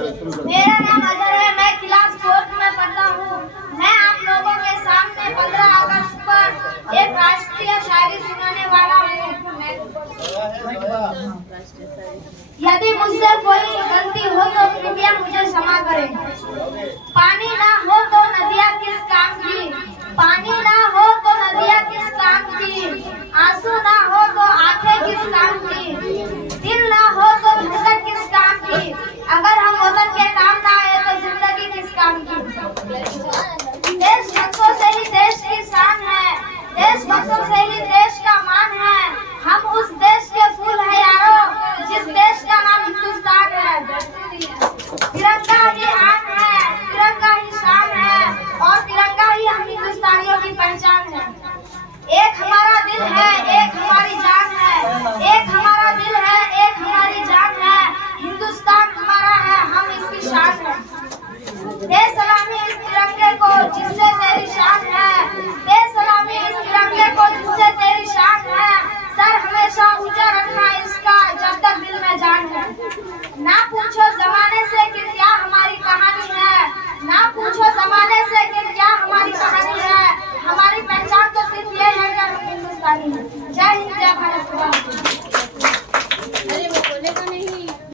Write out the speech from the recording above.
मेरा नाम अजहर है, मैं क्लास 4 में पढ़ता हूँ। मैं आप लोगों के सामने 15 अगस्त पर एक राष्ट्रीय शायरी सुनाने वाला हूँ। यदि मुझसे कोई गलती हो तो कृपया मुझे क्षमा करें। पानी ना हो तो नदियाँ किस काम की, पानी ना हो तो नदियाँ किस काम की, आंसू ना हो तो आंखें किस काम की, दिल ना हो तो धड़कन किस काम की, अगर हम वतन के काम ना आए तो जिंदगी किस काम की। देशभक्तों से ही देश की शान है, देशभक्तों से ही देश का मान है। हम उस देश के फूल है यारो, जिस देश का नाम हिंदुस्तान है। तिरंगा ही आन है, तिरंगा ही शान है, और तिरंगा ही हम हिंदुस्तानियों की पहचान है। एक हमारा दिल है, एक हमारी जान है, एक हमारा दिल है, एक हमारी जान है। हिंदुस्तान हमारा है, हम इसकी शान है। दे सलामी इस तिरंगे को जिससे तेरी शान है, दे सलामी इस तिरंगे को जिससे तेरी शान है। सर हमेशा ऊंचा रखना इसका जब तक दिल में जान है। ना